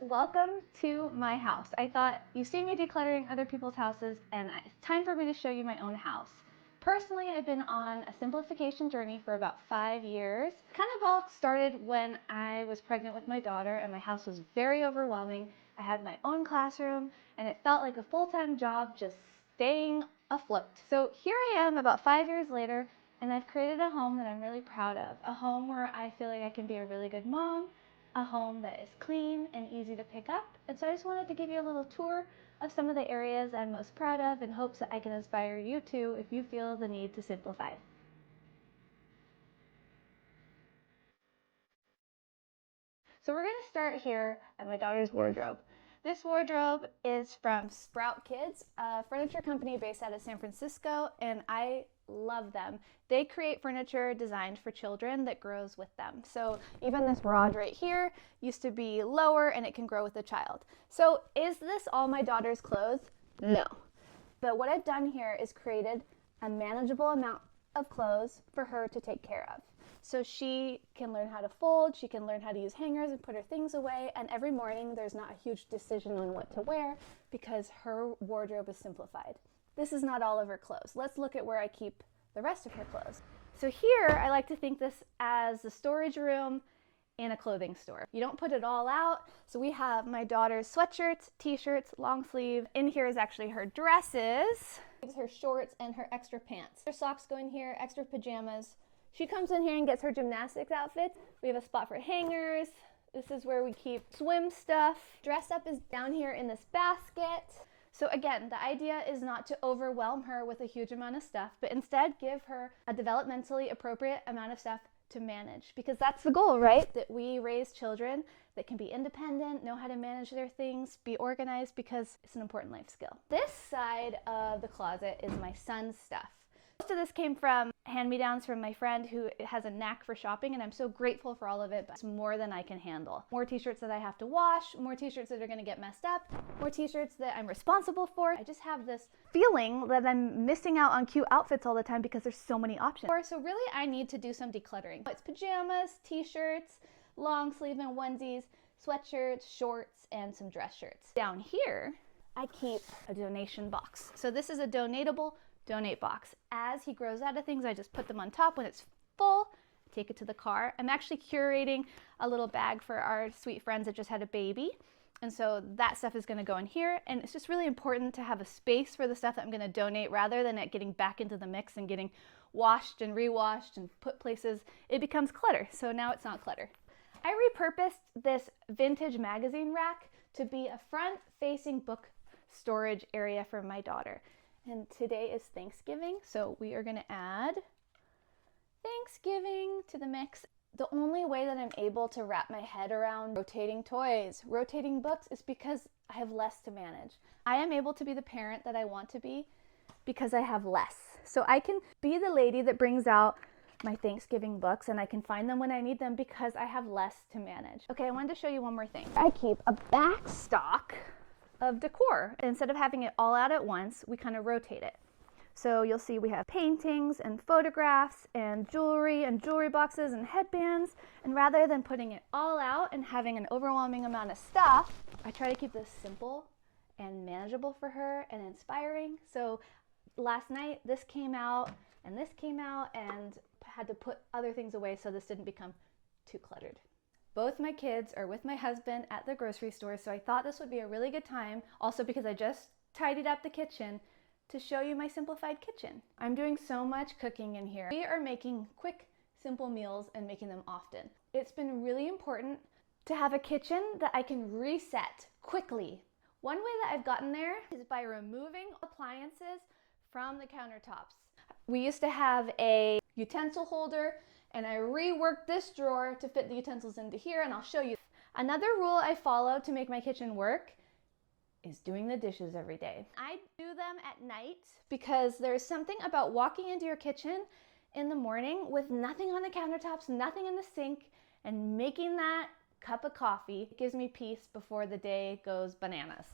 welcome to my house. I thought you see me decluttering other people's houses and it's time for me to show you my own house. Personally, I've been on a simplification journey for about 5 years. Kind of all started when I was pregnant with my daughter and my house was very overwhelming. I had my own classroom and it felt like a full-time job just staying afloat. So here I am about 5 years later and I've created a home that I'm really proud of. A home where I feel like I can be a really good mom, a home that is clean and easy to pick up. And so I just wanted to give you a little tour of some of the areas I'm most proud of in hopes that I can inspire you too if you feel the need to simplify. So we're going to start here at my daughter's wardrobe. This wardrobe is from Sprout Kids, a furniture company based out of San Francisco, and I love them. They create furniture designed for children that grows with them. So even this rod right here used to be lower and it can grow with a child. So is this all my daughter's clothes? No. But what I've done here is created a manageable amount of clothes for her to take care of. So she can learn how to fold, she can learn how to use hangers and put her things away, and every morning there's not a huge decision on what to wear because her wardrobe is simplified. This is not all of her clothes. Let's look at where I keep the rest of her clothes. So here I like to think this as the storage room in a clothing store. You don't put it all out. So we have my daughter's sweatshirts, t-shirts, long sleeve. In here is actually her dresses, her shorts, and her extra pants. Her socks go in here, extra pajamas. She comes in here and gets her gymnastics outfits. We have a spot for hangers. This is where we keep swim stuff. Dress up is down here in this basket. So again, the idea is not to overwhelm her with a huge amount of stuff, but instead give her a developmentally appropriate amount of stuff to manage, because that's the goal, right? That we raise children that can be independent, know how to manage their things, be organized, because it's an important life skill. This side of the closet is my son's stuff. Most of this came from hand-me-downs from my friend who has a knack for shopping, and I'm so grateful for all of it, but it's more than I can handle. More t-shirts that I have to wash, more t-shirts that are gonna get messed up, more t-shirts that I'm responsible for. I just have this feeling that I'm missing out on cute outfits all the time because there's so many options. So really I need to do some decluttering. It's pajamas, t-shirts, long sleeve and onesies, sweatshirts, shorts, and some dress shirts. Down here, I keep a donation box. So this is a donatable donate box. As he grows out of things, I just put them on top. When it's full, take it to the car. I'm actually curating a little bag for our sweet friends that just had a baby. And so that stuff is gonna go in here. And it's just really important to have a space for the stuff that I'm gonna donate rather than it getting back into the mix and getting washed and rewashed and put places. It becomes clutter. So now it's not clutter. I repurposed this vintage magazine rack to be a front-facing book storage area for my daughter. And today is Thanksgiving, so we are gonna add Thanksgiving to the mix. The only way that I'm able to wrap my head around rotating toys, rotating books, is because I have less to manage. I am able to be the parent that I want to be because I have less. So I can be the lady that brings out my Thanksgiving books and I can find them when I need them because I have less to manage. Okay, I wanted to show you one more thing. I keep a back stock of decor. Instead of having it all out at once, we kind of rotate it. So you'll see we have paintings and photographs and jewelry boxes and headbands. And rather than putting it all out and having an overwhelming amount of stuff, I try to keep this simple and manageable for her and inspiring. So last night, this came out and this came out and had to put other things away so this didn't become too cluttered. Both my kids are with my husband at the grocery store, so I thought this would be a really good time, also because I just tidied up the kitchen, to show you my simplified kitchen. I'm doing so much cooking in here. We are making quick, simple meals and making them often. It's been really important to have a kitchen that I can reset quickly. One way that I've gotten there is by removing appliances from the countertops. We used to have a utensil holder and I reworked this drawer to fit the utensils into here, and I'll show you. Another rule I follow to make my kitchen work is doing the dishes every day. I do them at night because there's something about walking into your kitchen in the morning with nothing on the countertops, nothing in the sink, and making that cup of coffee gives me peace before the day goes bananas.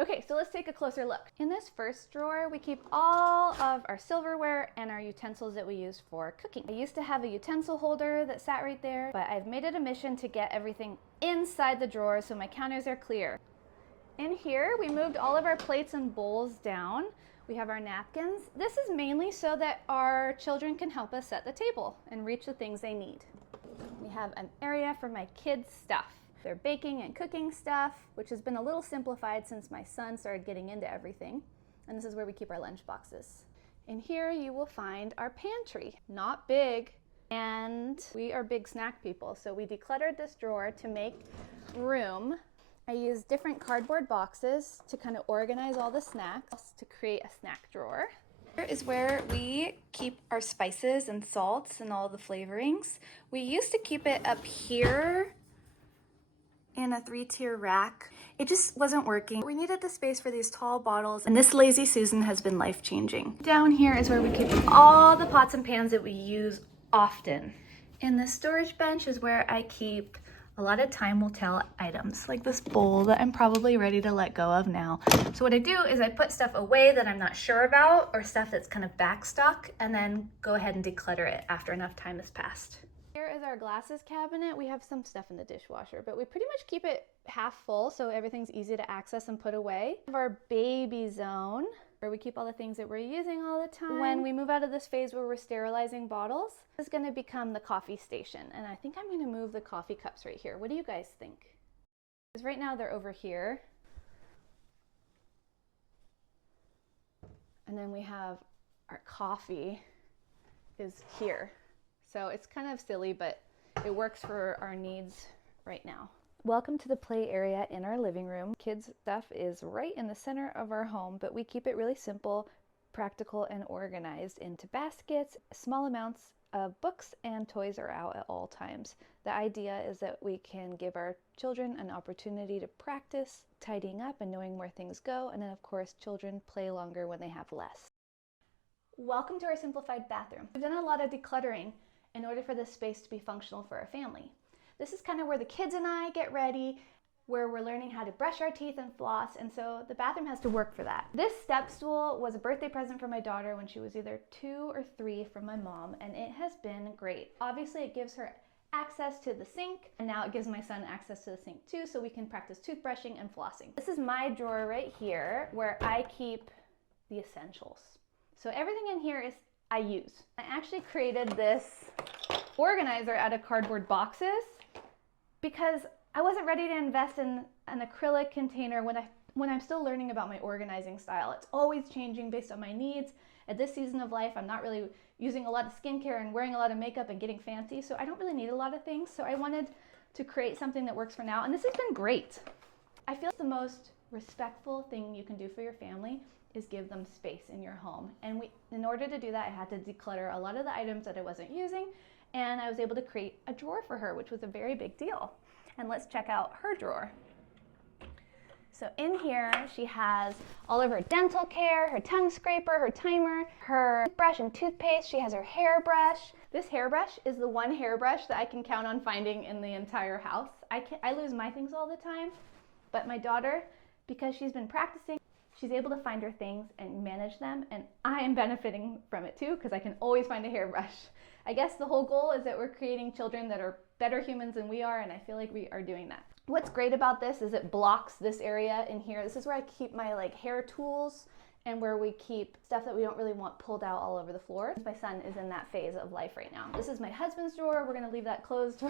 Okay, so let's take a closer look. In this first drawer, we keep all of our silverware and our utensils that we use for cooking. I used to have a utensil holder that sat right there, but I've made it a mission to get everything inside the drawer so my counters are clear. In here, we moved all of our plates and bowls down. We have our napkins. This is mainly so that our children can help us set the table and reach the things they need. We have an area for my kids' stuff. Their baking and cooking stuff, which has been a little simplified since my son started getting into everything. And this is where we keep our lunch boxes. In here you will find our pantry. Not big, and we are big snack people, so we decluttered this drawer to make room. I used different cardboard boxes to kind of organize all the snacks to create a snack drawer. Here is where we keep our spices and salts and all the flavorings. We used to keep it up here in a 3-tier rack. It just wasn't working. We needed the space for these tall bottles, and this Lazy Susan has been life-changing. Down here is where we keep all the pots and pans that we use often. In the storage bench is where I keep a lot of time will tell items, like this bowl that I'm probably ready to let go of now. So what I do is I put stuff away that I'm not sure about, or stuff that's kind of backstock, and then go ahead and declutter it after enough time has passed. Here is our glasses cabinet. We have some stuff in the dishwasher, but we pretty much keep it half full so everything's easy to access and put away. We have our baby zone, where we keep all the things that we're using all the time. When we move out of this phase where we're sterilizing bottles, this is going to become the coffee station, and I think I'm going to move the coffee cups right here. What do you guys think? Because right now they're over here. And then we have our coffee is here. So it's kind of silly, but it works for our needs right now. Welcome to the play area in our living room. Kids' stuff is right in the center of our home, but we keep it really simple, practical, and organized into baskets. Small amounts of books and toys are out at all times. The idea is that we can give our children an opportunity to practice tidying up and knowing where things go, and then of course children play longer when they have less. Welcome to our simplified bathroom. We've done a lot of decluttering in order for this space to be functional for our family. This is kind of where the kids and I get ready, where we're learning how to brush our teeth and floss, and so the bathroom has to work for that. This step stool was a birthday present for my daughter when she was either 2 or 3 from my mom, and it has been great. Obviously it gives her access to the sink, and now it gives my son access to the sink too, so we can practice toothbrushing and flossing. This is my drawer right here where I keep the essentials. So everything in here is I use. I actually created this organizer out of cardboard boxes because I wasn't ready to invest in an acrylic container when I'm still learning about my organizing style. It's always changing based on my needs. At this season of life, I'm not really using a lot of skincare and wearing a lot of makeup and getting fancy, so I don't really need a lot of things. So I wanted to create something that works for now, and this has been great. I feel the most respectful thing you can do for your family is give them space in your home. And in order to do that, I had to declutter a lot of the items that I wasn't using, and I was able to create a drawer for her, which was a very big deal. And let's check out her drawer. So in here, she has all of her dental care, her tongue scraper, her timer, her toothbrush and toothpaste. She has her hairbrush. This hairbrush is the one hairbrush that I can count on finding in the entire house. I lose my things all the time, but my daughter, because she's been practicing, she's able to find her things and manage them, and I am benefiting from it too because I can always find a hairbrush. I guess the whole goal is that we're creating children that are better humans than we are, and I feel like we are doing that. What's great about this is it blocks this area in here. This is where I keep my hair tools and where we keep stuff that we don't really want pulled out all over the floor. My son is in that phase of life right now. This is my husband's drawer. We're gonna leave that closed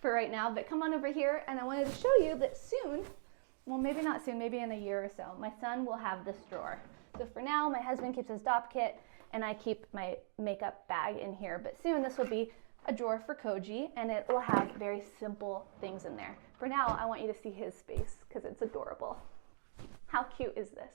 for right now, but come on over here, and I wanted to show you that soon, well, maybe not soon, maybe in a year or so, my son will have this drawer. So for now, my husband keeps his dop kit, and I keep my makeup bag in here, but soon this will be a drawer for Koji, and it will have very simple things in there. For now, I want you to see his space because it's adorable. How cute is this?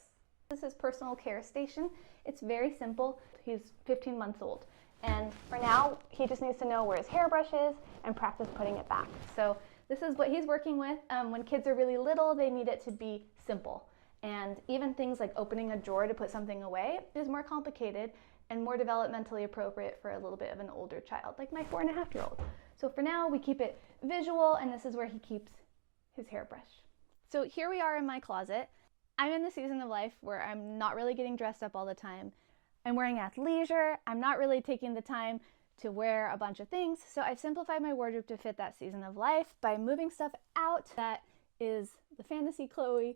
This is his personal care station. It's very simple. He's 15 months old, and for now, he just needs to know where his hairbrush is and practice putting it back. So this is what he's working with. When kids are really little, they need it to be simple. And even things like opening a drawer to put something away is more complicated and more developmentally appropriate for a little bit of an older child, like my 4.5-year-old. So for now, we keep it visual, and this is where he keeps his hairbrush. So here we are in my closet. I'm in the season of life where I'm not really getting dressed up all the time. I'm wearing athleisure. I'm not really taking the time to wear a bunch of things. So I've simplified my wardrobe to fit that season of life by moving stuff out that is the fantasy Chloe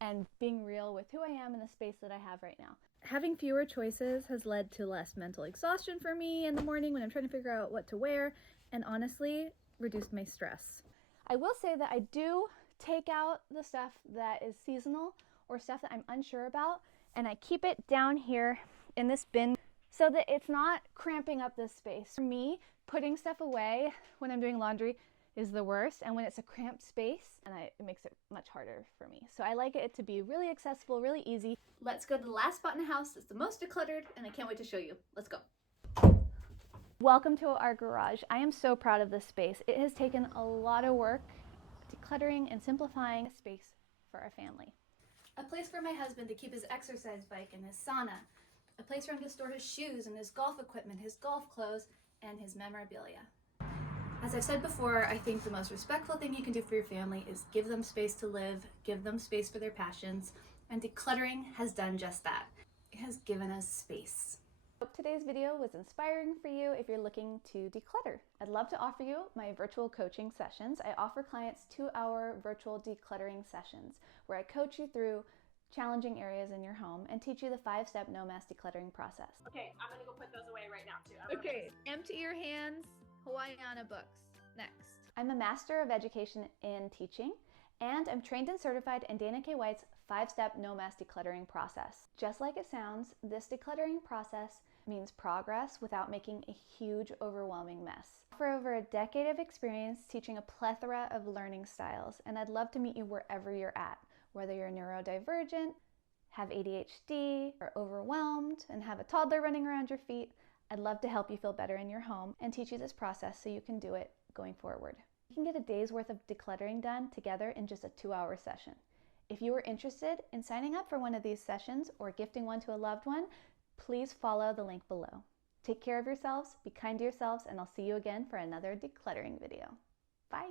and being real with who I am in the space that I have right now. Having fewer choices has led to less mental exhaustion for me in the morning when I'm trying to figure out what to wear, and honestly, reduced my stress. I will say that I do take out the stuff that is seasonal or stuff that I'm unsure about, and I keep it down here in this bin so that it's not cramping up this space. For me, putting stuff away when I'm doing laundry is the worst, and when it's a cramped space, it makes it much harder for me. So I like it to be really accessible, really easy. Let's go to the last spot in the house that's the most decluttered, and I can't wait to show you. Let's go. Welcome to our garage. I am so proud of this space. It has taken a lot of work decluttering and simplifying a space for our family. A place for my husband to keep his exercise bike and his sauna. A place for him to store his shoes and his golf equipment, his golf clothes, and his memorabilia. As I've said before, I think the most respectful thing you can do for your family is give them space to live, give them space for their passions, and decluttering has done just that. It has given us space. I hope today's video was inspiring for you if you're looking to declutter. I'd love to offer you my virtual coaching sessions. I offer clients 2-hour virtual decluttering sessions where I coach you through challenging areas in your home and teach you the 5-step no mass decluttering process. Okay, I'm gonna go put those away right now too. Okay, empty your hands. Hawaiiana books. Next. I'm a Master of Education in Teaching, and I'm trained and certified in Dana K. White's 5-step no mass decluttering process. Just like it sounds, this decluttering process means progress without making a huge, overwhelming mess. For over a decade of experience teaching a plethora of learning styles, and I'd love to meet you wherever you're at, whether you're neurodivergent, have ADHD, or overwhelmed, and have a toddler running around your feet. I'd love to help you feel better in your home and teach you this process so you can do it going forward. You can get a day's worth of decluttering done together in just a 2-hour session. If you are interested in signing up for one of these sessions or gifting one to a loved one, please follow the link below. Take care of yourselves, be kind to yourselves, and I'll see you again for another decluttering video. Bye.